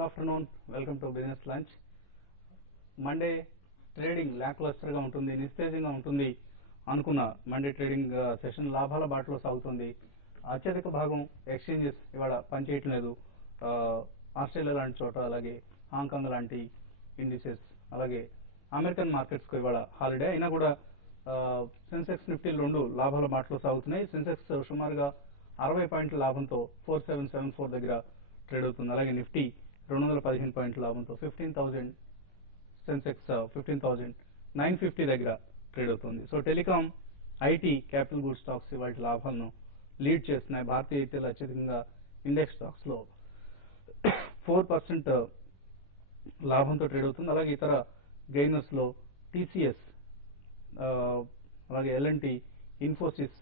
Good afternoon. Welcome to Business Lunch. Monday trading lacklustre గా ఉంటుంది, నిస్తేజంగా ఉంటుంది అనుకున్న మండే ట్రేడింగ్ సెషన్ లాభాల బాటలో సాగుతుంది. అత్యధిక భాగం ఎక్స్చేంజెస్ ఇవాళ పనిచేయటం లేదు. ఆస్ట్రేలియా లాంటి చోట, అలాగే హాంకాంగ్ లాంటి ఇండిసెస్, అలాగే అమెరికన్ మార్కెట్స్ కు ఇవాళ హాలిడే అయినా కూడా సెన్సెక్స్ నిఫ్టీ రెండు లాభాల బాటలో సాగుతున్నాయి. సెన్సెక్స్ సుమారుగా 60 పాయింట్ల లాభంతో 4774 దగ్గర ట్రేడ్ అవుతుంది. అలాగే నిఫ్టీ 215 పాయింట్ల లాభంతో 15,000 సెన్సెక్స్ 15,950 దగ్గర ట్రేడ్ అవుతుంది. So telecom, IT, capital goods stocks వాటి లాభాలను లీడ్ చేస్తున్నాయి. భారతీయ ఎయిర్టెల్ అత్యధికంగా ఇండెక్స్ స్టాక్స్ లో 4% లాభంతో ట్రేడ్ అవుతుంది. అలాగే ఇతర గెయినర్స్ లో టీసీఎస్, అలాగే L and T, Infosys,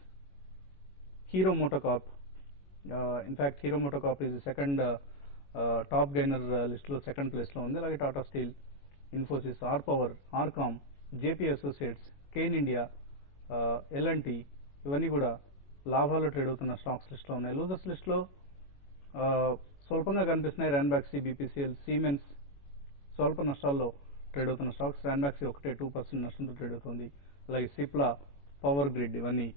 Hero MotoCorp. In fact Hero MotoCorp is second top gainer list లో సెకండ్ ప్లేస్ లో ఉంది. అలాగే Tata Steel, Infosys, R Power, RCom, JP Associates, Cairn India, L and T ఇవన్నీ కూడా లాభాలు ట్రేడ్ అవుతున్న స్టాక్స్ లిస్ట్ లో ఉన్నాయి. లూజర్స్ లిస్ట్ లో స్వల్పంగా కనిపిస్తున్నాయి. ర్యాన్బాక్సీ, బీపీసీఎల్, సీమెన్స్ స్వల్ప నష్టాల్లో ట్రేడ్ అవుతున్న స్టాక్స్. ర్యాన్బాక్సీ ఒకటే 2% నష్టంతో ట్రేడ్ అవుతుంది. అలాగే సిప్లా, పవర్ గ్రిడ్ ఇవన్నీ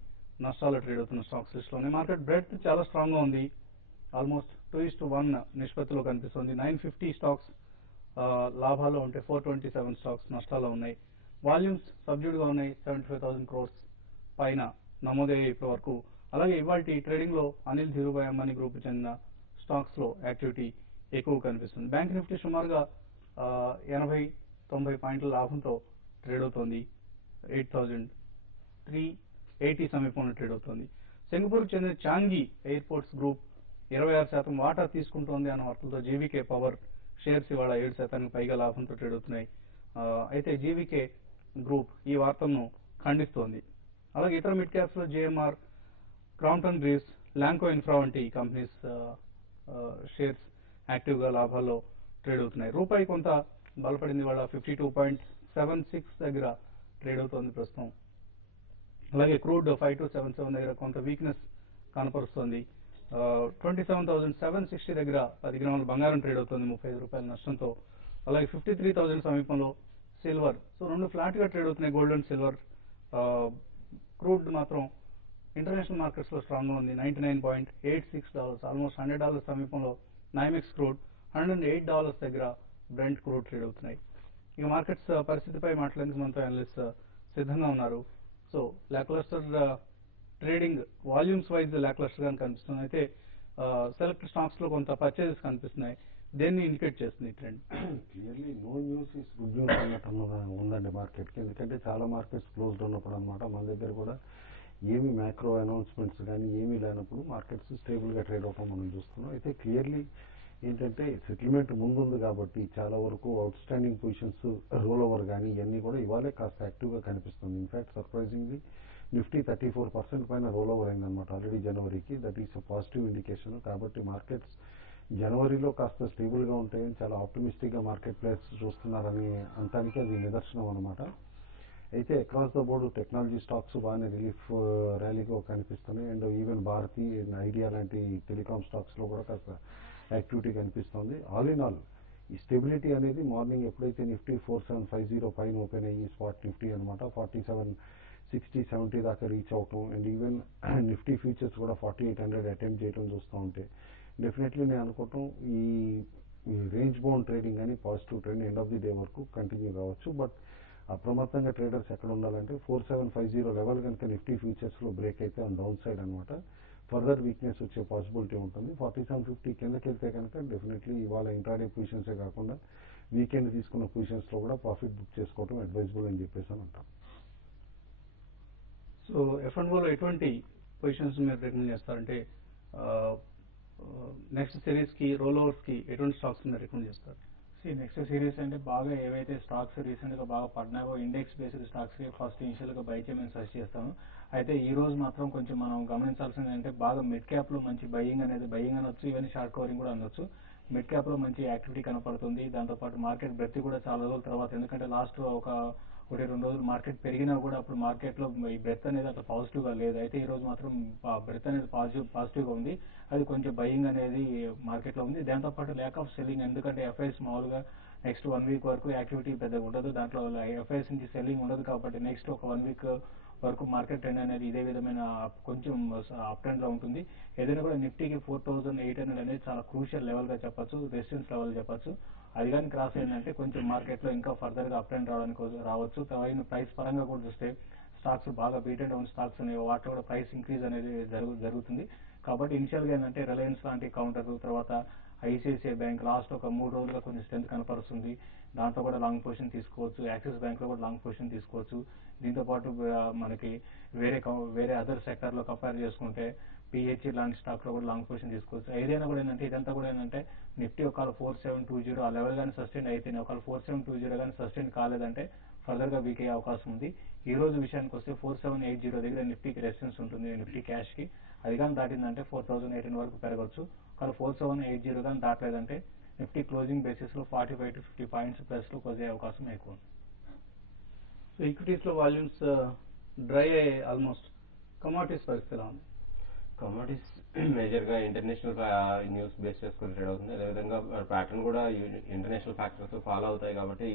నష్టాల్లో ట్రేడ్ అవుతున్న స్టాక్స్ లిస్ట్ లో ఉన్నాయి. మార్కెట్ బ్రెడ్త్ చాలా స్ట్రాంగ్ గా ఉంది. ఆల్మోస్ట్ 2:1 నిష్పత్తిలో కనిపిస్తుంది. 950 స్టాక్స్ లాభాల్లో ఉంటే 427 స్టాక్స్ నష్టాల్లో ఉన్నాయి. వాల్యూమ్స్ సబ్డ్యూడ్ గా ఉన్నాయి. 75,000 crores పైన నమోదయ్యాయి ఇప్పటి వరకు. అలాగే ఇవాళ ట్రేడింగ్ లో అనిల్ ధీరుభాయ్ అంబానీ గ్రూప్ చెందిన స్టాక్స్ లో యాక్టివిటీ ఎక్కువ కనిపిస్తుంది. బ్యాంక్ నిఫ్టీ సుమారుగా 80-90 పాయింట్ల లాభంతో ట్రేడ్ అవుతోంది. 8,380 సమీపంలో ట్రేడ్ అవుతోంది. సింగపూర్ కు చెందిన చాంగి ఎయిర్పోర్ట్స్ గ్రూప్ 26% వాటా తీసుకుంటోంది అన్న వార్తలతో జీవీకే పవర్ షేర్స్ ఇవాళ 7% పైగా లాభంతో ట్రేడ్ అవుతున్నాయి. అయితే జీవీకే గ్రూప్ ఈ వార్తలను ఖండిస్తోంది. అలాగే ఇతర మిడ్ క్యాప్స్ లో JMR, Crompton Greaves, Lanco infra వంటి కంపెనీస్ షేర్స్ యాక్టివ్ గా లాభాల్లో ట్రేడ్ అవుతున్నాయి. రూపాయి కొంత బలపడింది. వాళ్ళ 52.76 దగ్గర ట్రేడ్ అవుతోంది ప్రస్తుతం. అలాగే క్రూడ్ 5277 దగ్గర కొంత వీక్నెస్ కనపరుస్తోంది. 27,760 దగ్గర 10 గ్రాముల బంగారం ట్రేడ్ అవుతుంది 35 రూపాయల నష్టంతో. అలాగే 53,000 సమీపంలో సిల్వర్. సో రెండు ఫ్లాట్ గా ట్రేడ్ అవుతున్నాయి, గోల్డ్ అండ్ సిల్వర్. క్రూడ్ మాత్రం ఇంటర్నేషనల్ మార్కెట్స్ లో స్ట్రాంగ్ గా ఉంది. $99.86, ఆల్మోస్ట్ $100 సమీపంలో నైమెక్స్ క్రూడ్, $108 దగ్గర బ్రెంట్ క్రూడ్ ట్రేడ్ అవుతున్నాయి. ఇక మార్కెట్స్ పరిస్థితిపై మాట్లాడేందుకు మనతో అనలిస్ట్ సిద్ధంగా ఉన్నారు. సో లాక్లస్టర్ ట్రేడింగ్ వాల్యూమ్స్ వైజ్ లాక్లస్టర్ గా కనిపిస్తుంది. అయితే సెలెక్ట్ స్టాక్స్ లో కొంత పర్చేజెస్ కనిపిస్తున్నాయి. దేన్ని ఇండికేట్ చేస్తుంది trend? Clearly no news is good news అన్నట్టు ఉందండి మార్కెట్కి. ఎందుకంటే చాలా మార్కెట్స్ క్లోజ్డ్ ఉన్నప్పుడు అనమాట. మన దగ్గర కూడా ఏమి మ్యాక్రో అనౌన్స్మెంట్స్ కానీ ఏమీ లేనప్పుడు మార్కెట్స్ స్టేబుల్ గా ట్రేడ్ అవడం మనం చూస్తున్నాం. అయితే క్లియర్లీ ఏంటంటే సెటిల్మెంట్ ముందుంది కాబట్టి చాలా వరకు out standing positions role over కానీ ఇవన్నీ కూడా ఇవాళే కాస్త యాక్టివ్ గా కనిపిస్తుంది. ఇన్ఫాక్ట్ సర్ప్రైజింగ్లీ నిఫ్టీ 34% పైన రోల్ ఓవర్ అయిందనమాట ఆల్రెడీ జనవరికి. That is a positive indication. కాబట్టి మార్కెట్స్ జనవరిలో కాస్త స్టేబుల్ గా ఉంటాయని చాలా ఆప్టిమిస్టిక్ గా మార్కెట్ ప్లేస్ చూస్తున్నారని అంతానికి అది నిదర్శనం అనమాట. అయితే across the board technology stocks బాగానే రిలీఫ్ ర్యాలీగా కనిపిస్తున్నాయి. అండ్ ఈవెన్ భారతీ, ఐడియా లాంటి టెలికాం స్టాక్స్ లో కూడా కాస్త యాక్టివిటీ కనిపిస్తుంది. ఆల్ ఇన్ ఆల్ ఈ స్టెబిలిటీ అనేది మార్నింగ్ ఎప్పుడైతే నిఫ్టీ 4750 పైన ఓపెన్ అయ్యి స్పాట్ నిఫ్టీ అనమాట 4760-70 దాకా రీచ్ అవటం, అండ్ ఈవెన్ నిఫ్టీ ఫ్యూచర్స్ కూడా 4800 అటెంప్ట్ చేయడం చూస్తూ ఉంటే డెఫినెట్లీ నేను అనుకోవటం ఈ రేంజ్ బౌండ్ ట్రేడింగ్ అని positive trend end of the day వరకు కంటిన్యూ కావచ్చు. బట్ అప్రమత్తంగా ట్రేడర్స్ ఎక్కడ ఉండాలంటే 4750 లెవెల్ కనుక నిఫ్టీ ఫ్యూచర్స్ లో బ్రేక్ అయితే ఆన్ డౌన్ సైడ్ అనమాట ఫర్దర్ వీక్నెస్ వచ్చే పాసిబిలిటీ ఉంటుంది. 4750 కిందకి వెళ్తే కనుక డెఫినెట్లీ ఇవాళ ఇంట్రాడే పొజిషన్సే కాకుండా వీకెండ్ తీసుకున్న పొజిషన్స్ లో కూడా ప్రాఫిట్ బుక్ చేసుకోవడం అడ్వైజబుల్ అని చెప్పేసి అని అంటాం. సో F&O లో ఎటువంటి పొజిషన్స్ మీరు రికమెండ్ చేస్తారంటే నెక్స్ట్ సిరీస్ కి, రోల్ ఓవర్స్ కి ఎటువంటి స్టాక్స్ మీరు రికమెండ్ చేస్తారు? నెక్స్ట్ సిరీస్ అంటే బాగా ఏవైతే స్టాక్స్ రీసెంట్ గా బాగా పడినాయో ఇండెక్స్ బేస్డ్ స్టాక్స్ కి ఫస్ట్ ఇనిషియల్ గా బై చేయమని సజెస్ట్ చేస్తాను. అయితే ఈ రోజు మాత్రం కొంచెం మనం గమనించాల్సింది అంటే బాగా మిడ్ క్యాప్ లో మంచి బయింగ్ అనొచ్చు, ఈవెన్ షార్ట్ కవరింగ్ కూడా అనొచ్చు. మిడ్ క్యాప్ లో మంచి యాక్టివిటీ కనపడుతుంది. దాంతోపాటు మార్కెట్ బ్రెత్ కూడా చాలా రోజుల తర్వాత, ఎందుకంటే లాస్ట్ ఒక ఒకటి 2 రోజులు మార్కెట్ పెరిగినా కూడా అప్పుడు మార్కెట్లో ఈ బ్రెత్ అనేది అట్లా పాజిటివ్గా లేదు. అయితే ఈ రోజు మాత్రం బ్రెత్ అనేది పాజిటివ్గా ఉంది. అది కొంచెం బయింగ్ అనేది మార్కెట్లో ఉంది. దాంతోపాటు ల్యాక్ ఆఫ్ సెల్లింగ్, ఎందుకంటే ఎఫ్ఐఎస్ మామూలుగా నెక్స్ట్ 1 వీక్ వరకు యాక్టివిటీ పెద్దగా ఉండదు. దాంట్లో ఎఫ్ఐఎస్ నుంచి సెల్లింగ్ ఉండదు కాబట్టి నెక్స్ట్ ఒక 1 వీక్ వరకు మార్కెట్ ట్రెండ్ అనేది ఇదే విధమైన కొంచెం అప్ ట్రెండ్ లో ఉంటుంది. ఏదైనా కూడా నిఫ్టీకి 4800 అనేది చాలా క్రూషియల్ లెవెల్ గా చెప్పొచ్చు, రెసిస్టెన్స్ లెవెల్ చెప్పొచ్చు. అది కానీ క్రాస్ అయిందంటే కొంచెం మార్కెట్ లో ఇంకా ఫర్దర్ గా అప్ ట్రెండ్ రావచ్చు. ప్రైస్ పరంగా కూడా చూస్తే స్టాక్స్ బాగా బీట్ అండ్ డౌన్ స్టాక్స్ అనేవి వాటిలో కూడా ప్రైస్ ఇంక్రీజ్ అనేది జరుగుతుంది. కాబట్టి ఇనిషియల్ గా ఏంటంటే రిలయన్స్ లాంటి కౌంటర్, తర్వాత ఐసిఐసిఐ బ్యాంక్ లాస్ట్ ఒక 3 రోజులుగా కొంచెం స్ట్రెంత్ కనపరుస్తుంది. దాంట్లో కూడా లాంగ్ పొజిషన్ తీసుకోవచ్చు. యాక్సిస్ బ్యాంక్ లో కూడా లాంగ్ పొజిషన్ తీసుకోవచ్చు. దీంతో పాటు మనకి వేరే అదర్ సెక్టర్ లో కంపేర్ చేసుకుంటే పిహెచ్ లాంటి స్టాక్ లో కూడా లాంగ్ పొజిషన్ తీసుకోవచ్చు. ఏదైనా కూడా ఏంటంటే ఇదంతా కూడా ఏంటంటే నిఫ్టీ ఒకవేళ 4720 ఆ లెవెల్ కానీ సస్టైన్ అయితేనే, ఒకవేళ 4720 కానీ సస్టైన్ కాలేదంటే ఫర్దర్ గా వీక్ అయ్యే అవకాశం ఉంది. ఈ రోజు విషయానికి వస్తే 4780 దగ్గర నిఫ్టీకి రెసిస్టెన్స్ ఉంటుంది, నిఫ్టీ క్యాష్ కి. అది కానీ దాటిందంటే 4800 వరకు పెరగవచ్చు. ఒకవేళ 4780 కానీ దాటలేదంటే నిఫ్టీ క్లోజింగ్ బేసిస్ లో 45 to 50 పాయింట్స్ ప్లస్ లో క్లోజ్ అయ్యే అవకాశం ఎక్కువ ఉంది. సో ఈక్విటీస్ లో వాల్యూమ్స్ డ్రై అయ్యే ఆల్మోస్ట్. కమోడిటీస్ పరిస్థితి ఎలా ఉంది? కమోడిటీస్ మేజర్ గా ఇంటర్నేషనల్ న్యూస్ బేస్ చేసుకుని ట్రేడ్ అవుతుంది. అదేవిధంగా ప్యాటర్న్ కూడా ఇంటర్నేషనల్ ఫ్యాక్టర్స్ ఫాలో అవుతాయి. కాబట్టి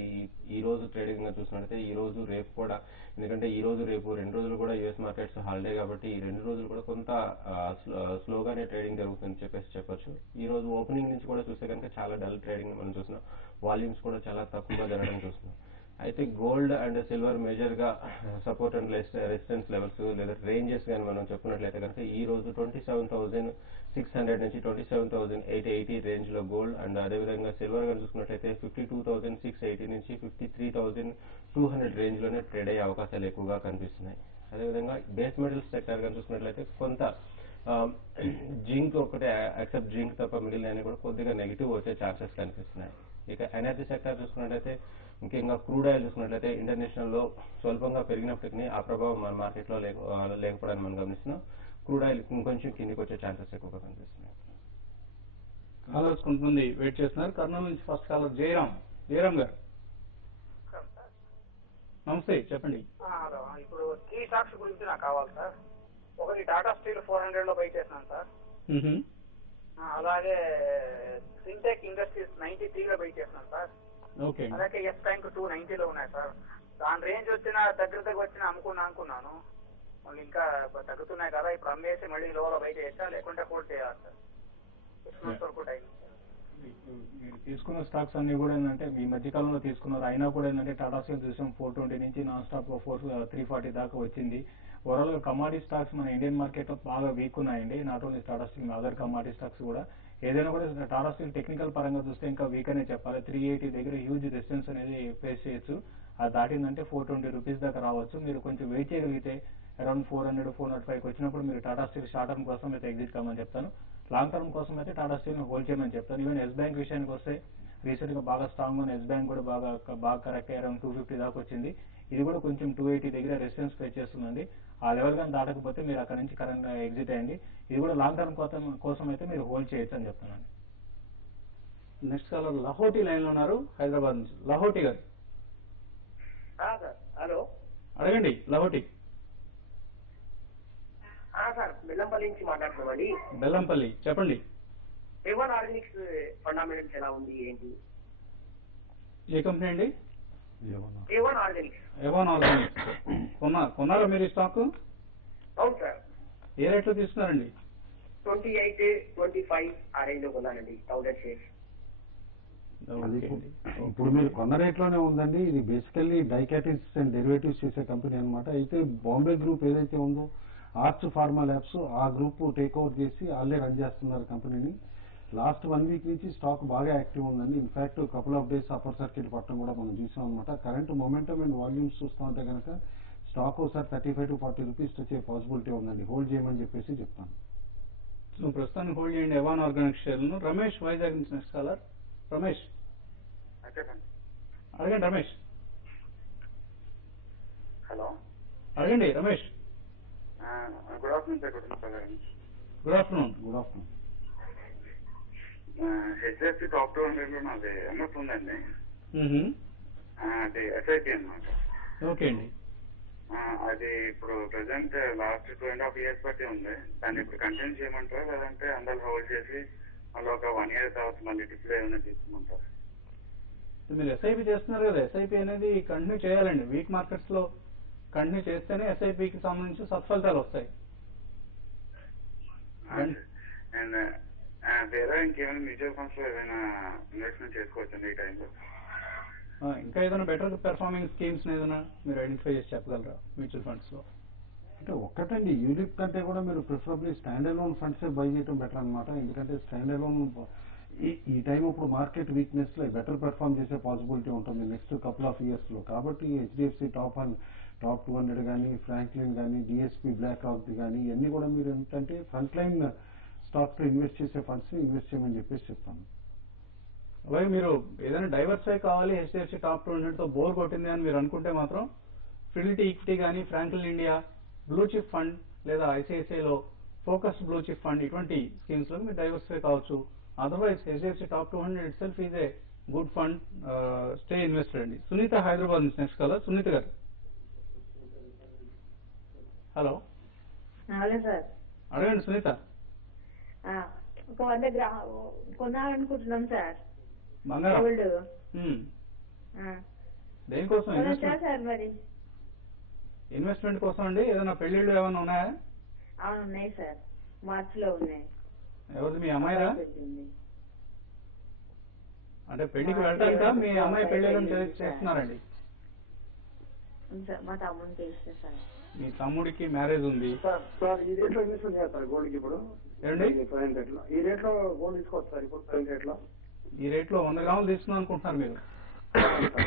ఈ రోజు ట్రేడింగ్ గా చూసినట్లయితే ఈ రోజు రేపు కూడా, ఎందుకంటే ఈ రోజు రేపు 2 రోజులు కూడా యూఎస్ మార్కెట్స్ హాలిడే కాబట్టి ఈ 2 రోజులు కూడా కొంత స్లోగానే ట్రేడింగ్ జరుగుతుందని చెప్పొచ్చు. ఈ రోజు ఓపెనింగ్ నుంచి కూడా చూస్తే కనుక చాలా డల్ ట్రేడింగ్ మనం చూస్తున్నాం. వాల్యూమ్స్ కూడా చాలా తక్కువగా జరగడం చూస్తున్నాం. అయితే గోల్డ్ అండ్ సిల్వర్ మేజర్ గా సపోర్ట్ అండ్ రెసిస్టెన్స్ లెవెల్స్ లేదా రేంజెస్ కానీ మనం చెప్పుకున్నట్లయితే కనుక ఈ రోజు 27,600 నుంచి 27,880 రేంజ్ లో గోల్డ్, అండ్ అదేవిధంగా సిల్వర్ కానీ చూసుకున్నట్లయితే 52,680 నుంచి 53,200 రేంజ్ లోనే ట్రేడ్ అయ్యే అవకాశాలు ఎక్కువగా కనిపిస్తున్నాయి. అదేవిధంగా బేస్ మెటల్స్ సెక్టర్ కానీ చూసుకున్నట్లయితే కొంత జింక్ ఒకటే, ఎక్సెప్ట్ జింక్ తప్ప మిగిలిన కూడా కొద్దిగా నెగిటివ్ వచ్చే ఛాన్సెస్ కనిపిస్తున్నాయి. ఇక ఎనర్జీ సెక్టర్ చూసుకున్నట్లయితే, ముఖ్యంగా క్రూడ్ ఆయిల్ చూసుకున్నట్లయితే ఇంటర్నేషనల్ లో స్వల్పంగా పెరిగినప్పటికీ ఆ ప్రభావం మన మార్కెట్ లో లేకపోవడానికి మనం గమనిస్తున్నాం. క్రూడ్ ఆయిల్ ఇంకొంచెం కిందికి వచ్చే ఛాన్సెస్ ఎక్కువగా కనిపిస్తున్నాయి. కాలర్స్ కొంతమంది వెయిట్ చేస్తున్నారు. కర్నూలు నుంచి ఫస్ట్ కాలర్ జయరామ్ గారు, నమస్తే, చెప్పండి. ఇప్పుడు 3 స్టాక్స్ గురించి నాకు కావాలి సార్. ఒకటి టాటా స్టీల్ 400 లో బై చేస్తున్నాను సార్. అలాగే సింటెక్ ఇండస్ట్రీస్ 93 లో బై చేస్తున్నాను సార్. అలాగే ఎస్ బ్యాంక్ 290 లో ఉన్నాయి సార్. దాని రేంజ్ వచ్చినా దగ్గర వచ్చినా అనుకున్నాను. మళ్ళీ ఇంకా తగ్గుతున్నాయి కదా, ఇప్పుడు అమ్మేసి మళ్ళీ లోలో బై చేయొచ్చా లేకుంటే హోల్డ్ చేయాలి సార్? 6 months వరకు టైం. మీరు తీసుకున్న స్టాక్స్ అన్ని కూడా ఏంటంటే ఈ మధ్య కాలంలో తీసుకున్నారు. అయినా కూడా ఏంటంటే టాటా స్టీల్ చూసాం 420 నుంచి నాన్ స్టాప్ 340 దాకా వచ్చింది. ఓవరాల్ గా కమాడిటీ స్టాక్స్ మన ఇండియన్ మార్కెట్ లో బాగా వీక్ ఉన్నాయండి. Not only Tata steel, other commodity stocks కూడా. ఏదైనా కూడా టాటా స్టీల్ టెక్నికల్ పరంగా చూస్తే ఇంకా వీక్ అనే చెప్పాలి. 380 దగ్గర హ్యూజ్ రెసిస్టెన్స్ అనేది ఫేస్ చేయొచ్చు. అది దాటిందంటే 420 రూపీస్ దాకా రావచ్చు. మీరు కొంచెం వెయిట్ చేయగలిగితే అరౌండ్ 400, 405 వచ్చినప్పుడు మీరు టాటా స్టీల్ షార్ట్ టర్మ్ కోసం అయితే ఎగ్జిట్ కామని చెప్తాను. లాంగ్ టర్మ్ కోసం అయితే టాటా స్టీల్ హోల్డ్ చేయమని చెప్తాను. ఈవెన్ ఎస్ బ్యాంక్ విషయానికి వస్తే రీసెంట్ గా బాగా స్ట్రాంగ్ ఉన్న ఎస్ బ్యాంక్ కూడా బాగా కరెక్ట్ అరౌండ్ 250 దాకా వచ్చింది. ఇది కూడా కొంచెం 280 దగ్గర రెసిస్టెన్స్ ఫేస్ చేస్తుందండి. ఆ లెవెల్ కానీ దాటకపోతే మీరు అక్కడ నుంచి కరెంట్ ఎగ్జిట్ అయ్యండి. ఇది కూడా లాంగ్ టర్మ్ కోసం అయితే మీరు హోల్డ్ చేయొచ్చు అని చెప్తున్నాను. నెక్స్ట్ కాలర్ లహోటి లైన్ లో ఉన్నారు, హైదరాబాద్ నుంచి. లహోటి గారు, హలో, అడగండి. లహోటి సార్, బెల్లంపల్లి నుంచి మాట్లాడుతున్నామండి. బెల్లంపల్లి, చెప్పండి. ఏవన్ ఆర్గానిక్స్ ఫండమెంటల్స్ ఎలా ఉంది, ఏంటి? ఏ కంపెనీ అండి? A1 Organics. ఏవన్ ఆర్గానిక్స్ కొన్నారా మీరు స్టాక్? అవును సార్. ఏ రేట్లో తీసుకున్నారండి? 28, 25 ఆ రేంజ్ లో కొన్నానండి, 1000 షేర్స్. ఇప్పుడు మీరు కొన్న రేట్లోనే ఉందండి. ఇది బేసికల్లీ డైకాటిక్స్ అండ్ డెరివేటివ్స్ చేసే కంపెనీ అనమాట. అయితే బాంబే గ్రూప్ ఏదైతే ఉందో, ఆర్చ్ ఫార్మా ల్యాబ్స్, ఆ గ్రూప్ టేక్ ఓవర్ చేసి వాళ్ళే రన్ చేస్తున్నారు కంపెనీని. లాస్ట్ 1 వీక్ నుంచి స్టాక్ బాగా యాక్టివ్ ఉందండి. In fact couple of days upper circuit పట్టడం కూడా మనం చూసాం అనమాట. కరెంట్ మొమెంటమ్ అండ్ వాల్యూమ్స్ చూస్తూ ఉంటే కనుక స్టాక్ ఒకసారి 35 to 40 రూపీస్ వచ్చే పాసిబిలిటీ ఉందండి. హోల్డ్ చేయమని చెప్పేసి చెప్తాను. సో ప్రస్తుతానికి హోల్డ్ చేయండి ఏవాన్ ఆర్గానిక్ షేర్లను. రమేష్, వైజాగ్ నుంచి నెక్స్ట్ కాలర్. రమేష్, అడగండి. రమేష్, హలో, అడగండి. Ramesh, good afternoon sir. Good afternoon. Good afternoon. HFC top 200 లో నాది ఎంఎఫ్ ఉందండి. అది ఎస్ఐపి అనమాట. ఓకే అండి. అది ఇప్పుడు ప్రెసెంట్ లాస్ట్ 2.5 years బట్టి ఉంది. దాన్ని ఇప్పుడు కంటిన్యూ చేయమంటారా, లేదంటే అందరు హోల్డ్ చేసి మళ్ళీ ఒక 1 year తర్వాత మళ్ళీ డిప్లో ఏమైనా తీసుకుంటారా? మీరు ఎస్ఐపి చేస్తున్నారు కదా, ఎస్ఐపి అనేది కంటిన్యూ చేయాలండి. వీక్ మార్కెట్స్ లో కంటిన్యూ చేస్తేనే ఎస్ఐపికి సంబంధించి సత్ఫలితాలు వస్తాయి. అండ్ వేరే ఇంకేమైనా మ్యూచువల్ ఫండ్స్ లో ఏమైనా ఇన్వెస్ట్మెంట్ చేసుకోవచ్చండి ఈ టైంలో? ఇంకా ఏదైనా బెటర్ పెర్ఫార్మింగ్ స్కీమ్స్ ఏదైనా మీరు ఐడెంటిఫై చేసి చెప్పగలరా మ్యూచువల్ ఫండ్స్ లో? అంటే ఒక్కటండి, యూనిట్ కంటే కూడా మీరు ప్రిఫరబ్లీ స్టాండ్ అలోన్ ఫండ్సే బై చేయడం బెటర్ అనమాట. ఎందుకంటే స్టాండ్ అలోన్ ఈ టైం ఇప్పుడు మార్కెట్ వీక్నెస్ లో బెటర్ పెర్ఫార్మ్ చేసే పాసిబిలిటీ ఉంటుంది నెక్స్ట్ కపుల్ ఆఫ్ ఇయర్స్ లో. కాబట్టి హెచ్డిఎఫ్సి టాప్ 200 కానీ, ఫ్రాంక్లిన్ కానీ, డిఎస్పీ బ్లాక్ రాక్ కానీ ఇవన్నీ కూడా మీరు ఏంటంటే ఫ్రంట్ లైన్ స్టాక్స్ లో ఇన్వెస్ట్ చేసే ఫండ్స్ ఇన్వెస్ట్ చేయమని చెప్పేసి చెప్తాను. అలాగే మీరు ఏదైనా డైవర్సిఫై కావాలి, హెచ్డిఎఫ్సి టాప్ 200 తో బోర్ కొట్టింది అని మీరు అనుకుంటే మాత్రం ఫిడిలిటీ ఈక్విటీ కానీ, Franklin India blue chip fund లేదా ఐసిఐసిఐలో ఫోకస్ బ్లూ చిప్ ఫండ్ ఇటువంటి స్కీమ్స్ లో మీరు డైవర్సిఫై కావచ్చు. Otherwise HDFC top 200 it self is a good fund, stay invested అండి. సునీత హైదరాబాద్ నుంచి నెక్స్ట్ కాలర్. సునీత గారు, హలో. హలో సార్, అడగండి సునీత. ఒక 100 గ్రాములు కొనాలనుకుంటున్నాం సార్. బంగారం దేనికోసం? సార్ మరి ఇన్వెస్ట్మెంట్ కోసం అండి. ఏదైనా పెళ్లిళ్ళు ఏమైనా ఉన్నాయా? అవును ఉన్నాయి సార్, మార్చ్ లో ఉన్నాయి. ఎవరిది, మీ అమ్మాయిరా? అంటే పెళ్లికి వెళ్ళటానికా మీ అమ్మాయి పెళ్లిళ్ళని చేస్తున్నారండి? మా తమ్ముడికి చేస్తే సార్. మీ తమ్ముడికి మ్యారేజ్ ఉంది. ఈ రేట్లో ఇన్వెస్ట్మెంట్ చేస్తారు గోల్డ్ ఇప్పుడు? ఏమండి ఈ రేట్లో గోల్డ్ తీసుకోవచ్చు ఇప్పుడు రేట్లో? ఈ రేట్లో 100 గ్రాములు తీసుకుందాం అనుకుంటున్నారు మీరు?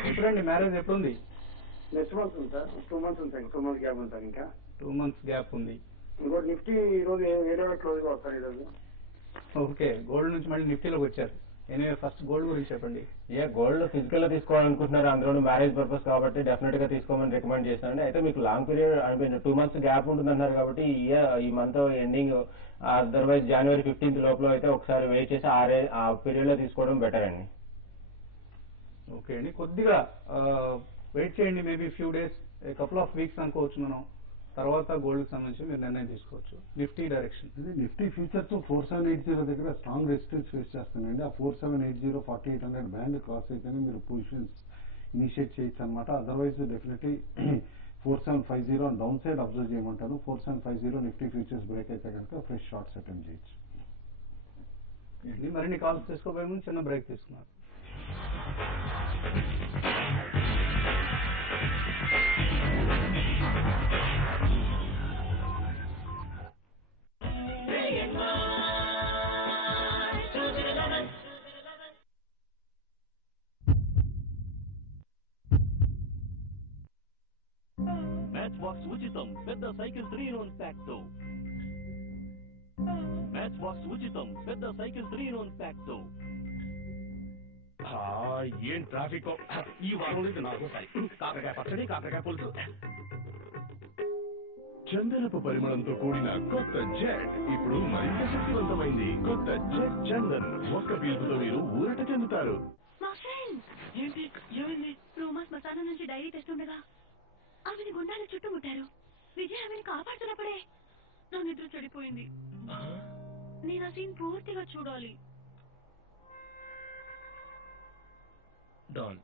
ఎప్పుడండి మ్యారేజ్, ఎప్పుడుంది? నెక్స్ట్ మంత్ ఉంది సార్. 2 months ఉంది సార్. 2 months గ్యాప్ ఉంది సార్. ఇంకా 2 months గ్యాప్ ఉంది. ఇంకోటి నిఫ్టీ ఈ రోజు ఏ లెవెల్ క్లోజ్ గా వస్తారు ఈ రోజు? ఓకే, గోల్డ్ నుంచి మళ్ళీ నిఫ్టీలోకి వచ్చారు. ఎనివే ఫస్ట్ గోల్డ్ గురించి చెప్పండి. గోల్డ్ ఫిజికల్ గా తీసుకోవాలనుకుంటున్నారు, అందులో మ్యారేజ్ పర్పస్ కాబట్టి డెఫినెట్ గా తీసుకోమని రికమెండ్ చేస్తానండి. అయితే మీకు లాంగ్ పీరియడ్ 2 months గ్యాప్ ఉంటుందన్నారు కాబట్టి ఈ month ending otherwise January 15th లోపల అయితే ఒకసారి వెయిట్ చేసి ఆ పీరియడ్ లో తీసుకోవడం బెటర్ అండి. ఓకే అండి, కొద్దిగా వెయిట్ చేయండి. Maybe few days, couple of weeks అనుకోవచ్చు మనం. తర్వాత గోల్డ్ కి సంబంధించి మీరు నిర్ణయం తీసుకోవచ్చు. నిఫ్టీ డైరెక్షన్ నిఫ్టీ ఫ్యూచర్స్ 4780 దగ్గర స్ట్రాంగ్ రెసిస్టెన్స్ ఫేస్ చేస్తున్నాయండి. ఆ 4780 4800 బ్యాండ్ క్రాస్ అయితేనే మీరు పొజిషన్స్ ఇనిషియేట్ చేయొచ్చు అనమాట. Otherwise definitely 4750 down side observe చేయమంటాను. 4750 నిఫ్టీ ఫ్యూచర్స్ బ్రేక్ అయితే కనుక ఫ్రెష్ షార్ట్స్ అటెంప్ట్ చేయొచ్చు. మరిన్ని కాల్స్ తీసుకోబోయే ముందు చిన్న బ్రేక్ తీసుకున్నారు. మ్యాచ్ బాక్స్ ఉచితం పెద్ద సైకిల్ 3-in-1 ప్యాక్ తో. మ్యాచ్ బాక్స్ ఉచితం పెద్ద సైకిల్ 3-in-1 ప్యాక్ తో. ఏం ట్రాఫిక్ ఈ వారం నుంచి నాకు కాకరకాయ పచ్చడి, కాకరకాయ పులుసు. చందనపు పరిమళంతో కూడిన కొత్త జెట్ ఇప్పుడు మరింత శక్తివంతమైంది. కొత్త జెట్ చందన్ ఒక్క పీల్పుతో మీరు ఊరట చెందుతారు. ఏంటి ఏమైంది? రూమర్స్ మసాలా నుంచి డైరీ తెస్తుండగా ఆమెని గుండాలు చుట్టుముట్టారు. విజయ్ ఆమెను కాపాడుతున్నప్పుడే నా నిద్ర చెడిపోయింది. నేను ఆ సీన్ పూర్తిగా చూడాలి. డాన్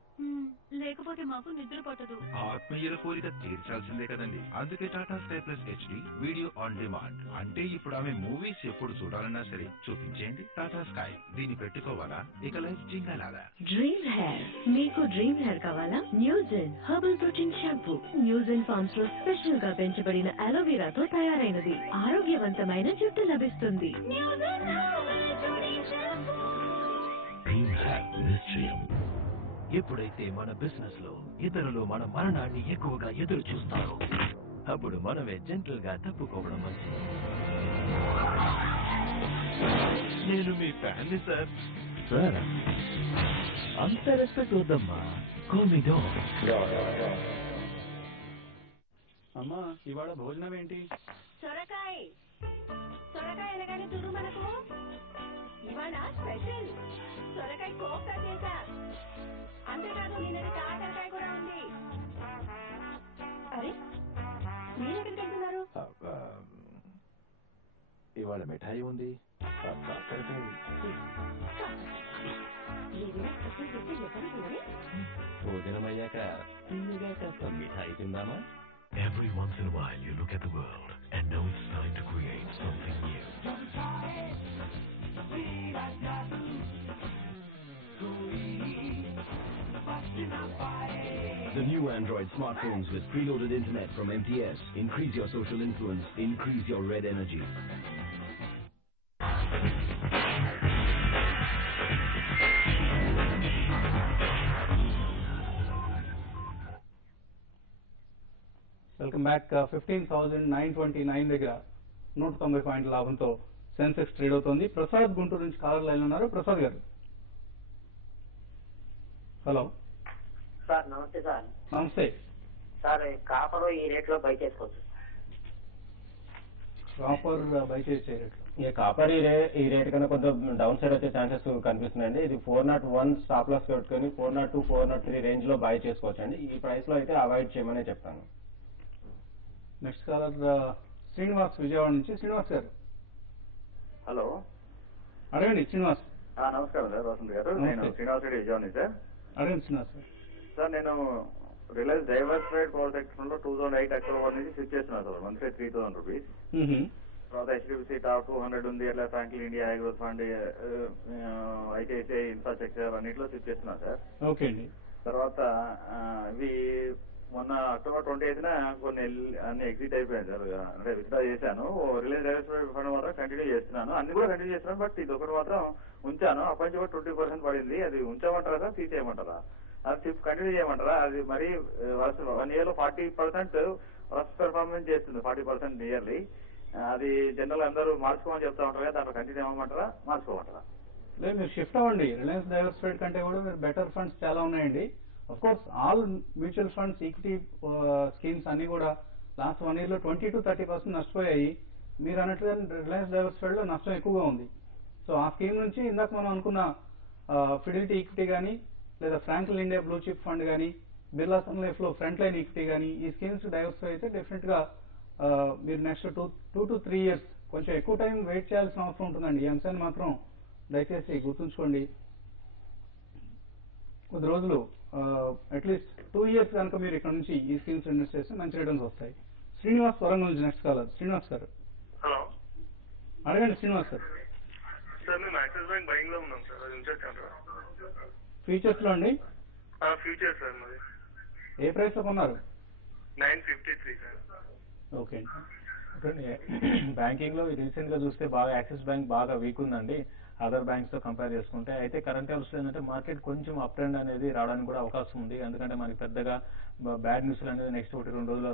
లేకపోతే మాకు నిద్ర పట్టదు. ఆత్మీయుల కోరిక తీర్చాల్సిందే కదండి. అందుకే Tata sky plus HD video on demand. అంటే ఇప్పుడు ఆమె మూవీస్ ఎప్పుడు చూడాలన్నా సరే చూపించేయండి టాటా స్కై. దీన్ని పెట్టుకోవాలా ఇక లైఫ్ జింగలాగా. డ్రీమ్ హెయిర్, మీకు డ్రీమ్ హెయిర్ కావాలా? Newgen herbal protein shampoo Newgen forms లో స్పెషల్ గా పెంచబడిన అలోవెరాతో తయారైనది. ఆరోగ్యవంతమైన జుట్టు లభిస్తుంది. డ్రీమ్ హెయిర్ నిశ్చయం. ఎప్పుడైతే మన బిజినెస్ లో ఇతరులు మన మరణాన్ని ఎక్కువగా ఎదురు చూస్తారో అప్పుడు మనమే జెంటల్ గా తప్పుకోవడం మంచిది. నేను మీ ఫ్యామిలీ సార్. సార్ అంత రెస్పెక్ట్ వద్దమ్మా. కోమిడో అమ్మా, ఇవాళ భోజనం ఏంటి? సొరకాయ ఎలాగైనా చూడు మనకు. ఇవాళ స్పెషల్ సొరకాయ కోఫ్తా చేశా. అంతేకాదు నిన్నటి కాకరకాయ కూడా ఉంది. ఇవాళ మిఠాయి ఉంది కాస్త అక్కడికే భోజనమయ్యాక తిన్నగా కాస్త మిఠాయి తిందామా? Every once in a while you look at the world and know it's time to create something new. The new Android smartphones with preloaded internet from MTS increase your social influence, increase your red energy. Welcome back. 15,929 దగ్గర 190 పాయింట్ల లాభంతో Sensex trade అవుతోంది. ప్రసాద్ గుంటూరు నుంచి caller line ఉన్నారు. ప్రసాద్ గారు, hello sir. నమస్తే sir. నమస్తే sir, copper ఈ రేట్ లో బై చేసుకోవచ్చు? కాపర్ బై చేసే రేట్లు ఇక కాపర్ ఈ రేట్ కన్నా కొంచెం డౌన్ సైడ్ వచ్చే ఛాన్సెస్ కనిపిస్తున్నాయండి. ఇది 401 స్టాప్ లాస్ పెట్టుకుని 402, 403 రేంజ్ లో బై చేసుకోవచ్చు అండి. ఈ ప్రైస్ లో అయితే అవాయిడ్ చేయమనే చెప్తాను. నెక్స్ట్ కాలర్ శ్రీనివాస్ విజయవాడ నుంచి. శ్రీనివాస్ గారు, హలో. అడగండి శ్రీనివాస్. నమస్కారం సార్, వసంత్ గారు. నేను శ్రీనివాస్ రెడ్డి విజయవాడ నుంచి సార్. అడగండి శ్రీనివాస్ గారు. సార్, నేను రిలయన్స్ డైవర్సిఫైడ్ పవర్ సెక్టర్ లో 2008 అక్టోబర్ నుంచి స్విచ్ చేస్తున్నాను సార్. Monthly 3,000 rupees. తర్వాత HDFC టాప్ 200 ఉంది, అట్లా Franklin India high growth fund, ICICI infrastructure అన్నింటిలో స్విచ్ చేస్తున్నాను సార్. ఓకే అండి. తర్వాత ఇవి మొన్న అక్టోబర్ 28న కొన్ని అన్ని ఎగ్జిట్ అయిపోయాయి సార్. అంటే విత్డ్రా చేశాను. రిలయన్స్ డైవర్సిఫైడ్ ఫండ్ మాత్రం కంటిన్యూ చేస్తున్నాను. అన్ని కూడా కంటిన్యూ చేస్తున్నాను. బట్ ఇది ఒకటి మాత్రం ఉంచాను. అప్పటి నుంచి 20% పడింది. అది ఉంచమంటారా సార్, తీసేయమంటారా? అది కంటిన్యూ చేయమంటారా? అది మరి 1 year లో 40% వర్స్ట్ పెర్ఫార్మెన్స్ చేస్తుంది, 40% నియర్లీ. అది జనరల్ అందరూ మార్చుకోమని చెప్తా ఉంటారు కదా, దాంట్లో కంటిన్యూ అవ్వమంటారా, మార్చుకోమంటారా? లేదు, మీరు షిఫ్ట్ అవ్వండి. రిలయన్స్ డైవర్సిఫైడ్ కంటే కూడా మీరు బెటర్ ఫండ్స్ చాలా ఉన్నాయండి. Of course all mutual funds, equity schemes అన్ని కూడా లాస్ట్ 1 year లో 20 to 30% నష్టపోయాయి. మీరు అన్నట్టుగా రిలయన్స్ డైవర్సిఫైడ్ లో నష్టం ఎక్కువగా ఉంది. సో ఆ స్కీమ్ నుంచి ఇందాక మనం అనుకున్న ఫిడిలిటీ ఈక్విటీ కానీ, లేదా Franklin India blue chip fund కానీ, బిర్లా సన్ లైఫ్ లో ఫ్రంట్ లైన్ ఈక్విటీ కానీ, ఈ స్కీమ్స్ డైవర్సిఫై అయితే డెఫినెట్ గా మీరు నెక్స్ట్ 2 to 3 years కొంచెం ఎక్కువ టైం వెయిట్ చేయాల్సిన అవసరం ఉంటుందండి. ఈ అంశాన్ని మాత్రం దయచేసి గుర్తుంచుకోండి. కొద్ది రోజులు అట్లీస్ట్ 2 years కనుక మీరు ఇక్కడ నుంచి ఈ స్కీమ్స్ ఇన్వెస్ట్ చేస్తే మంచి రిటర్న్స్ వస్తాయి. శ్రీనివాస్ వరంగల్ నుంచి నెక్స్ట్ కాలర్. శ్రీనివాస్ గారు, హలో. అడగండి శ్రీనివాస్ గారు. సార్, మేము యాక్సిస్ బ్యాంక్ బయింగ్ లో ఉన్నాం సార్. అది ఉంచొచ్చంటారా? ఫ్యూచర్స్ లో అండి? Future sir. మరి ఏ ప్రైస్ లో కొన్నారు? 953 సార్. ఓకే అండి. బ్యాంకింగ్ లో రీసెంట్ గా చూస్తే బాగా యాక్సిస్ బ్యాంక్ బాగా వీక్ ఉందండి అదర్ బ్యాంక్స్ తో కంపేర్ చేసుకుంటే. అయితే కరెంట్ లెవెల్స్ ఏంటంటే మార్కెట్ కొంచెం అప్ ట్రెండ్ అనేది రావడానికి కూడా అవకాశం ఉంది. ఎందుకంటే మనకి పెద్దగా బ్యాడ్ న్యూస్ అనేది నెక్స్ట్ 1-2 రోజుల్లో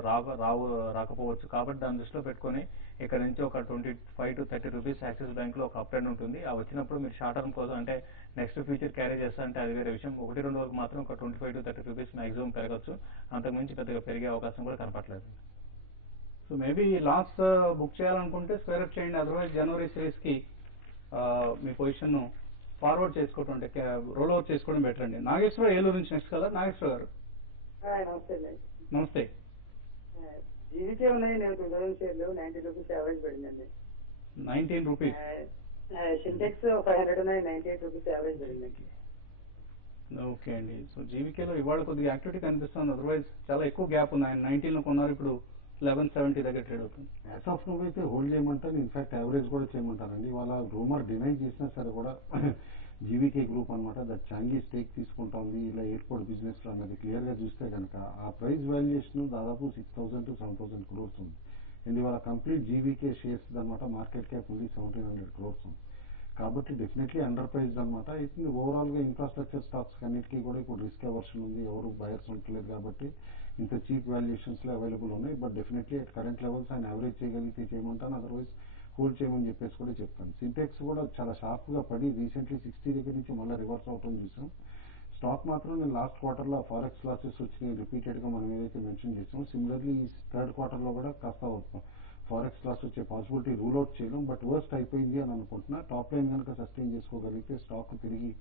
రాకపోవచ్చు. కాబట్టి దాన్ని దృష్టిలో పెట్టుకుని ఇక్కడ నుంచి ఒక 25 to 30 రూపీస్ యాక్సిస్ బ్యాంక్ లో ఒక అప్ ట్రెండ్ ఉంటుంది. ఆ వచ్చినప్పుడు మీరు షార్ట్ టర్మ్ కోసం అంటే నెక్స్ట్ ఫ్యూచర్ క్యారీ చేస్తారంటే అది వేరే విషయం. 1-2 రోజులకు మాత్రం ఒక 25 to 30 రూపీస్ మాక్సిమం పెరగచ్చు. అంతకుమించి పెద్దగా పెరిగే అవకాశం కూడా కనపట్లేదు. సో మేబీ లాస్ బుక్ చేయాలనుకుంటే స్క్వేర్ అప్ చేయండి. అదర్వైజ్ జనవరి సిరీస్ కి మీ పొజిషన్ ఫార్వర్డ్ చేసుకోవటం, రోల్ ఓవర్ చేసుకోవడం బెటర్ అండి. నాగేశ్వర, ఏలూరు నుంచి నెక్స్ట్ కదా. నాగేశ్వర గారు, నమస్తే. నమస్తే. జీవికే ఉన్నాయి. నేను 2000 షేర్లు 90 రూపీస్ యావరేజ్ పడిందండి. 19 రూపీస్. సింటెక్స్ 500 ఉన్నాయి, 98 రూపీస్ యావరేజ్ పడిందండి. ఓకే అండి. సో జీవికేలో ఇవాళ కొద్దిగా యాక్టివిటీ కనిపిస్తుంది. అదర్వైజ్ చాలా ఎక్కువ గ్యాప్ ఉంది. ఆయన 19 లో కొన్నారు, ఇప్పుడు 1170 దగ్గర ట్రేడ్ అవుతుంది. యాజ్ ఆఫ్ నో అయితే హోల్డ్ చేయమంటారు. ఇన్ఫాక్ట్ యావరేజ్ కూడా చేయమంటారండి. వాళ్ళ రూమర్ డినై చేసినా సరే కూడా జీవీకే గ్రూప్ అనమాట దట్ చాంగీ స్టేక్ తీసుకుంటుంది ఇలా ఎయిర్పోర్ట్ బిజినెస్ లో అన్నది క్లియర్ గా చూస్తే కనుక ఆ ప్రైస్ వాల్యుయేషన్ దాదాపు 6,000 to 7,000 crores ఉంది. అండ్ ఇవాళ కంప్లీట్ జీవీకే షేర్స్ అనమాట మార్కెట్ క్యాప్ ఉంది 1,700 crores ఉంది. కాబట్టి డెఫినెట్లీ అండర్ ప్రైజ్ అనమాట. అయితే ఓవరాల్ గా ఇన్ఫ్రాస్ట్రక్చర్ స్టాక్స్ అన్నిటికీ కూడా ఇప్పుడు రిస్క్ అవర్షన్ ఉంది. ఎవరు బయర్స్ ఉండలేదు కాబట్టి ఇంత చీప్ వాల్యుయేషన్స్ లో అవైలబుల్ ఉన్నాయి. But definitely at current levels ఆయన యావరేజ్ చేయగలిగితే చేయమంటాను, అదర్వైజ్ హోల్డ్ చేయమని చెప్పేసి కూడా చెప్తాను. సింటెక్స్ కూడా చాలా షార్ప్ గా పడి రీసెంట్లీ 60 దగ్గర నుంచి మళ్ళీ రివర్స్ అవటం చూసాం. స్టాక్ మాత్రం నేను లాస్ట్ క్వార్టర్ లో ఫారెక్స్ లాసెస్ వచ్చినాయి రిపీటెడ్ గా మనం ఏదైతే మెన్షన్ చేసామో. సిమిలర్లీ ఈ థర్డ్ క్వార్టర్ లో కూడా కాస్త ఫారెక్స్ లాస్ వచ్చే పాసిబిలిటీ రూల్ అవుట్ చేయడం. బట్ వర్స్ట్ అయిపోయింది అని అనుకుంటున్నా. టాప్ లైన్ కనుక సస్టైన్ చేసుకోగలిగితే స్టాక్ తిరిగి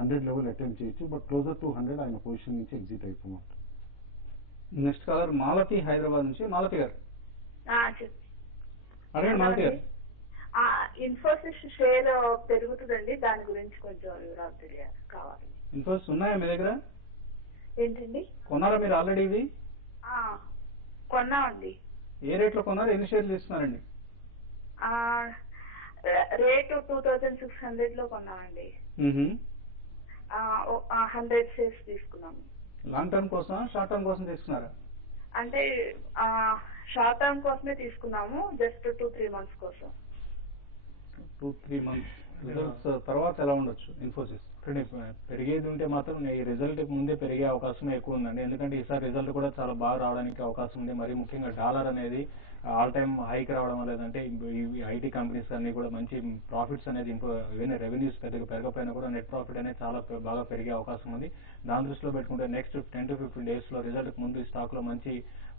100 లెవెల్ అటెంప్ట్ చేయొచ్చు. బట్ క్లోజర్ టు 100 ఆయన పొజిషన్ నుంచి ఎగ్జిట్ అయిపోమాట. నెక్స్ట్ కాలర్ మాలతి, హైదరాబాద్ నుంచి. మాలతి గారు, అడగండి. మాలతి గారు, ఇన్ఫోసిస్ షేర్ పెరుగుతుందండి, దాని గురించి కొంచెం వివరాలు కావాలి. ఇన్ఫోసిస్ ఉన్నాయా మీ దగ్గర? ఏంటండి? కొన్నారా మీరు ఆల్రెడీ ఇవి? కొన్నామండి. ఏ రేట్లో కొన్నారు? ఎన్ని షేర్లు ఇస్తున్నారండి? రేటు 2600 లో కొన్నామండి. 100 షేర్స్ తీసుకున్నాము. లాంగ్ టర్మ్ కోసం షార్ట్ టర్మ్ కోసం తీసుకున్నారా? అంటే షార్ట్ టర్మ్ కోసమే తీసుకున్నాము, జస్ట్ 2-3 months కోసం. 2-3 months రిజల్ట్స్ తర్వాత ఎలా ఉండొచ్చు ఇన్ఫోసిస్? పెరిగేది ఉంటే మాత్రం ఈ రిజల్ట్ ముందే పెరిగే అవకాశం ఎక్కువ ఉందండి. ఎందుకంటే ఈసారి రిజల్ట్ కూడా చాలా బాగా రావడానికి అవకాశం ఉంది. మరి ముఖ్యంగా డాలర్ అనేది ఆల్ టైమ్ హైక్ రావడం లేదంటే ఐటీ కంపెనీస్ అన్ని కూడా మంచి ప్రాఫిట్స్ అనేది రెవెన్యూస్ పెద్దగా పెరగకపోయినా కూడా నెట్ ప్రాఫిట్ అనేది చాలా బాగా పెరిగే అవకాశం ఉంది. దాని దృష్టిలో పెట్టుకుంటే నెక్స్ట్ 10 to 15 days లో రిజల్ట్ ముందు ఈ స్టాక్ లో మంచి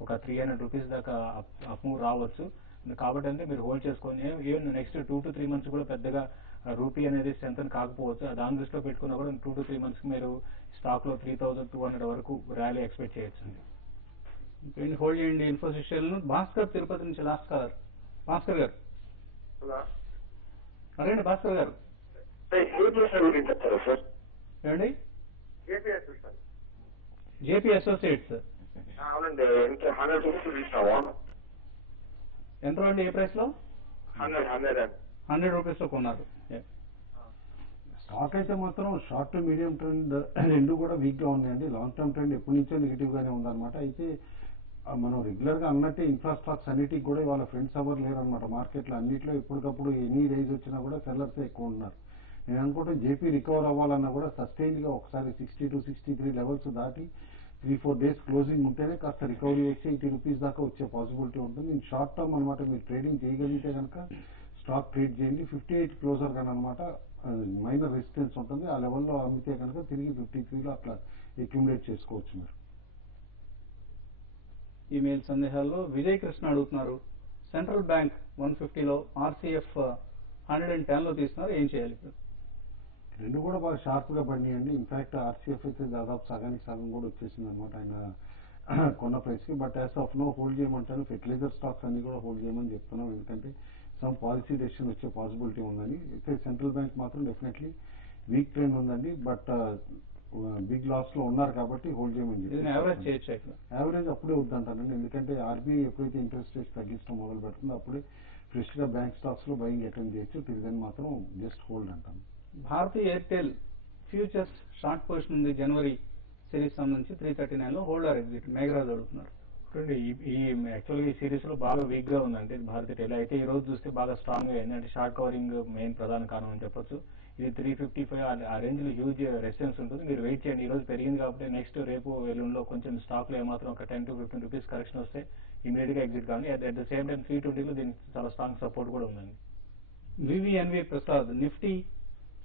ఒక 300 rupees దాకా అప్ మూవ్ రావచ్చు. కాబట్టి అంటే మీరు హోల్డ్ చేసుకొని ఈవెన్ నెక్స్ట్ 2 to 3 months కూడా పెద్దగా రూపీ అనేది స్ట్రెంత్ కాకపోవచ్చు. దాని దృష్టిలో పెట్టుకున్నా కూడా 2 to 3 months మీరు స్టాక్ లో 3200 వరకు ర్యాలీ ఎక్స్పెక్ట్ చేయొచ్చండి. హోల్డ్ చేయండి ఇన్ఫోసిస్ షేర్లను. భాస్కర్ తిరుపతి నుంచి లాస్ట్ కాలర్. భాస్కర్ గారు అదేండి భాస్కర్ గారు ఏమండి? జేపీ అసోసియేట్స్ అవునండి. 100 రూపీస్ ఇస్తావా? ఎంత అండి? ఏ ప్రైస్ లో? 100 రూపీస్ లో కొన్నారు. స్టాక్ అయితే మాత్రం షార్ట్ టు మీడియం ట్రెండ్ రెండు కూడా వీక్ గా ఉన్నాయండి. లాంగ్ టర్మ్ ట్రెండ్ ఎప్పటి నుంచో నెగిటివ్ గానే ఉందన్నమాట. అయితే మనం రెగ్యులర్ గా అన్నట్టే ఇన్ఫ్రాస్ట్రక్చర్ అన్నిటికి కూడా ఇవాళ ఫ్రెండ్స్ ఎవరు లేరనమాట మార్కెట్లో. అన్నింటిలో ఎప్పటికప్పుడు ఎనీ రైజ్ వచ్చినా కూడా సెల్లర్స్ ఎక్కువ ఉన్నారు. నేను అనుకుంటే జేపీ రికవర్ అవ్వాలన్నా కూడా సస్టైన్ గా ఒకసారి 62-63 లెవెల్స్ దాటి 3-4 days క్లోజింగ్ ఉంటేనే కాస్త రికవరీ వచ్చి 80 రూపీస్ దాకా వచ్చే పాసిబిలిటీ ఉంటుంది. ఇన్ షార్ట్ టర్మ్ అనమాట మీరు ట్రేడింగ్ చేయగలిగితే కనుక స్టాక్ ట్రేడ్ చేయండి. 58 క్లోజర్ కానీ అనమాట మైనర్ రెసిస్టెన్స్ ఉంటుంది. ఆ లెవెల్లో అమ్మితే కనుక తిరిగి 53లో అట్లా అక్యుములేట్ చేసుకోవచ్చు మీరు. ఈమెయిల్ సందేహాల్లో విజయ్ కృష్ణ అడుగుతున్నారు, సెంట్రల్ బ్యాంక్ 150లో ఆర్సీఎఫ్ 110లో తీస్తున్నారు, ఏం చేయాలి ఇప్పుడు? రెండు కూడా బాగా షార్ప్ గా పడినాయండి. ఇన్ఫాక్ట్ ఆర్సీఎఫ్ అయితే దాదాపు సగానికి సగం కూడా వచ్చేసింది అనమాట ఆయన కొన్న ప్రైస్ కి. But as of now hold చేయమంటాను. ఫెర్టిలైజర్ స్టాక్స్ అన్ని కూడా హోల్డ్ చేయమని చెప్తున్నాం. ఎందుకంటే సమ్ పాలసీ డెసిషన్ వచ్చే పాసిబిలిటీ ఉందని. అయితే సెంట్రల్ బ్యాంక్ మాత్రం డెఫినెట్లీ వీక్ ట్రెండ్ ఉందండి. బట్ బిగ్ లాస్ లో ఉన్నారు కాబట్టి హోల్డ్ చేయమని చెప్పి యావరేజ్ అప్పుడే వద్దంటానండి. ఎందుకంటే ఆర్బీఐ ఎప్పుడైతే ఇంట్రెస్ట్ రేట్స్ తగ్గించడం మొదలు పెడుతుందో అప్పుడే ఫ్రెష్ గా బ్యాంక్ స్టాక్స్ లో బయింగ్ అటెండ్ చేయొచ్చు. తిరిగి మాత్రం జస్ట్ హోల్డ్ అంటాను. Bharti Airtel futures short position ఉంది జనవరి సిరీస్ సంబంధించి 339లో హోల్డర్ ఎగ్జిట్. మేఘరాజ్ అడుగుతున్నారు. ఈ యాక్చువల్గా ఈ సిరీస్ లో బాగా వీక్ గా ఉందంటే భారతీ ఎయిర్టెల్ అయితే ఈ రోజు చూస్తే బాగా స్ట్రాంగ్ గా ఏంటంటే షార్ట్ కవరింగ్ మెయిన్ ప్రధాన కారణం అని చెప్పొచ్చు. ఇది 355 ఆ రేంజ్ లో హ్యూజ్ రెసిస్టెన్స్ ఉంటుంది. మీరు వెయిట్ చేయండి. ఈ రోజు పెరిగింది కాబట్టి నెక్స్ట్ రేపు ఎల్లుండిలో కొంచెం స్టాక్ లో ఏమాత్రం ఒక 10 to 15 రూపీస్ కరెక్షన్ వస్తే ఇమీడియట్ గా ఎగ్జిట్ కానీ అట్ ద సేమ్ టైం 320లో దీనికి చాలా స్ట్రాంగ్ సపోర్ట్ కూడా ఉందండి. వివిఎన్వి ప్రసాద్ నిఫ్టీ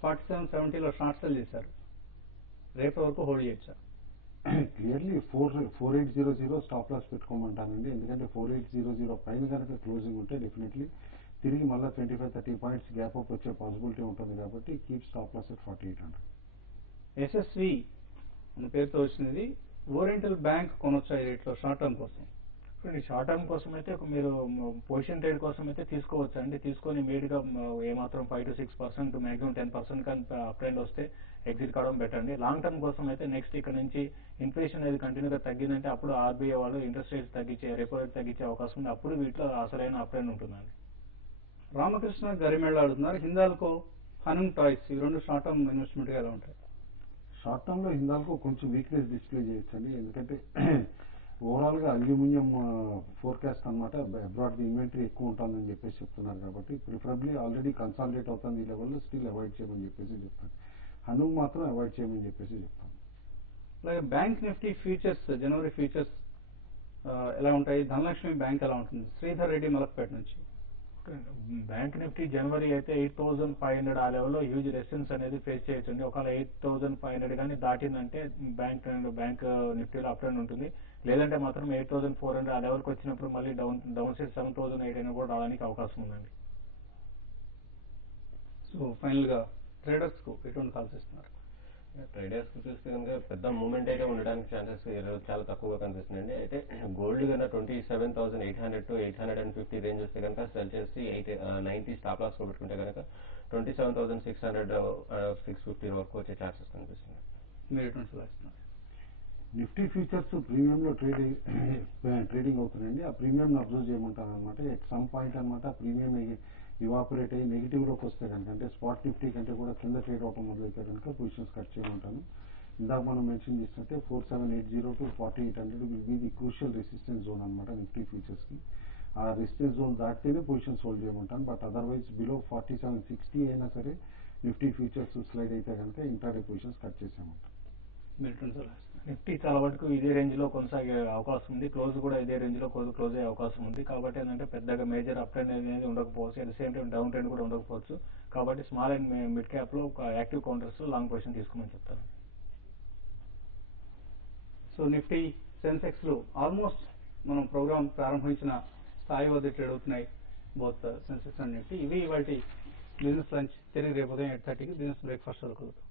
4770లో షార్ట్ సెల్ చేశారు, రేపు వరకు హోల్డ్ చేయొచ్చా? క్లియర్లీ 4800 స్టాప్ లాస్ పెట్టుకోమంటానండి. ఎందుకంటే 4800 పైన కనుక క్లోజింగ్ ఉంటే డెఫినెట్లీ తిరిగి మళ్ళీ 25-30 పాయింట్స్ గ్యాప్ అప్ వచ్చే పాసిబిలిటీ ఉంటుంది కాబట్టి keep stop loss at 4800. SSV మన పేరుతో వచ్చినది. ఓరియంటల్ బ్యాంక్ కొనొచ్చా ఈ రేట్లో షార్ట్ టర్మ్ కోసం? షార్ట్ టర్మ్ కోసం అయితే మీరు పొజిషన్ ట్రేడ్ కోసం అయితే తీసుకోవచ్చు అండి. తీసుకొని ఇమీడియట్ గా ఏమాత్రం 5 to 6% మాక్సిమం 10% కానీ అప్ ట్రెండ్ వస్తే ఎగ్జిట్ కావడం బెటర్ అండి. లాంగ్ టర్మ్ కోసం అయితే నెక్స్ట్ ఇక్కడ నుంచి ఇన్ఫ్లేషన్ అనేది కంటిన్యూగా తగ్గిందంటే అప్పుడు ఆర్బీఐ వాళ్ళు ఇంట్రెస్ట్ రేట్స్ తగ్గించే రెపో రేట్ తగ్గించే అవకాశం ఉంది. అప్పుడు వీటిలో అసలైన అప్ ట్రెండ్ ఉంటుందండి. రామకృష్ణ గరిమెళ్ళ అడుగుతున్నారు, హిందాల్కో హనుమ్ టాయ్స్ ఈ రెండు షార్ట్ టర్మ్ ఇన్వెస్ట్మెంట్ గా ఎలా ఉంటాయి? షార్ట్ టర్మ్ లో హిందాల్కో కొంచెం వీక్నెస్ డిస్ప్లే చేయొచ్చండి. ఎందుకంటే ఓవరాల్ గా అల్యూమినియం ఫోర్కాస్ట్ అనమాట అబ్రాడ్ ఇన్వెంటరీ ఎక్కువ ఉంటుందని చెప్పేసి చెప్తున్నారు కాబట్టి ప్రిఫరబ్లీ ఆల్రెడీ కన్సాలిడేట్ అవుతుంది ఈ లెవెల్లో స్టిల్ అవాయిడ్ చేయమని చెప్పేసి చెప్తాను. హనుమ్ మాత్రం అవాయిడ్ చేయమని చెప్పేసి చెప్తాను. అలాగే బ్యాంక్ నిఫ్టీ ఫ్యూచర్స్ జనవరి ఫ్యూచర్స్ ఎలా ఉంటాయి? ధనలక్ష్మి బ్యాంక్ ఎలా ఉంటుంది? శ్రీధర్ రెడ్డి మలక్పేట నుంచి. బ్యాంక్ నిఫ్టీ జనవరి అయితే 8500 ఆ లెవెల్లో హ్యూజ్ రెసిస్టెన్స్ అనేది ఫేస్ చేయొచ్చండి. ఒకవేళ 8500 కానీ దాటిందంటే బ్యాంక్ నిఫ్టీలో అప్ ట్రెండ్ ఉంటుంది. లేదంటే మాత్రం 8400 ఆ లెవెల్కి వచ్చినప్పుడు మళ్ళీ డౌన్ సైడ్ 7800 కూడా రావడానికి అవకాశం ఉందండి. సో ఫైనల్ గా ట్రేడర్స్ కు ఎటువంటి కాల్స్ ఇస్తున్నారు? ట్రేడర్స్ చూస్తే కనుక పెద్ద మూవ్మెంట్ అయితే ఉండడానికి ఛాన్సెస్ ఈరోజు చాలా తక్కువగా కనిపిస్తున్నాయండి. అయితే గోల్డ్ కన్నా 27,800 to 850 రేంజ్ వస్తే కనుక సెల్ చేసి 90 స్టాప్ లాస్ పెట్టుకుంటే కనుక 27,600 650 వరకు వచ్చే ఛాన్సెస్ కనిపిస్తున్నాయి. మీరు ఎటువంటి సలహా ఇస్తున్నారు? నిఫ్టీ ఫ్యూచర్స్ ప్రీమియంలో ట్రేడింగ్ అవుతున్నాయండి. ఆ ప్రీమియంని అబ్జర్వ్ చేయమంటాను అనమాట. ఎట్ సమ్ పాయింట్ అనమాట ప్రీమియం ఇవాపరేట్ అయ్యి నెగిటివ్లోకి వస్తే కనుక, అంటే స్పాట్ నిఫ్టీ కంటే కూడా కింద ట్రేడ్ అవటం మొదలైతే కనుక పొజిషన్స్ కట్ చేయమంటాను. ఇందాక మనం మెన్షన్ చేసినట్టే 4780 to 4800 will be the crucial resistance zone అనమాట నిఫ్టీ ఫ్యూచర్స్కి. ఆ రెసిస్టెన్స్ జోన్ దాటితేనే పొజిషన్స్ హోల్డ్ చేయమంటాను. బట్ అదర్వైజ్ బిలో 4760 అయినా సరే నిఫ్టీ ఫ్యూచర్స్ స్లైడ్ అయితే కనుక ఇంట్రాడే పొజిషన్స్ కట్ చేసామంటాను. నిఫ్టీ చాలా వరకు ఇదే రేంజ్ లో కొనసాగే అవకాశం ఉంది. క్లోజ్ కూడా ఇదే రేంజ్ లో క్లోజ్ అయ్యే అవకాశం ఉంది. కాబట్టి ఏంటంటే పెద్దగా మేజర్ అప్ ట్రెండ్ అనేది ఉండకపోవచ్చు, at the same time down trend కూడా ఉండకపోవచ్చు. కాబట్టి స్మాల్ అండ్ మిడ్ క్యాప్ లో యాక్టివ్ కౌంటర్స్ లో లాంగ్ పొజిషన్ తీసుకోమని చెప్తాను. సో నిఫ్టీ సెన్సెక్స్ లో ఆల్మోస్ట్ మనం ప్రోగ్రామ్ ప్రారంభించిన స్థాయి వద్ద ట్రేడ్ అవుతున్నాయి బోత్ సెన్సెక్స్ అండ్ నిఫ్టీ. ఇవి వాటి బిజినెస్ లంచ్. తిరిగి రేపు ఉదయం 8:30కి బిజినెస్ బ్రేక్ఫాస్ట్ కలుగుతాం.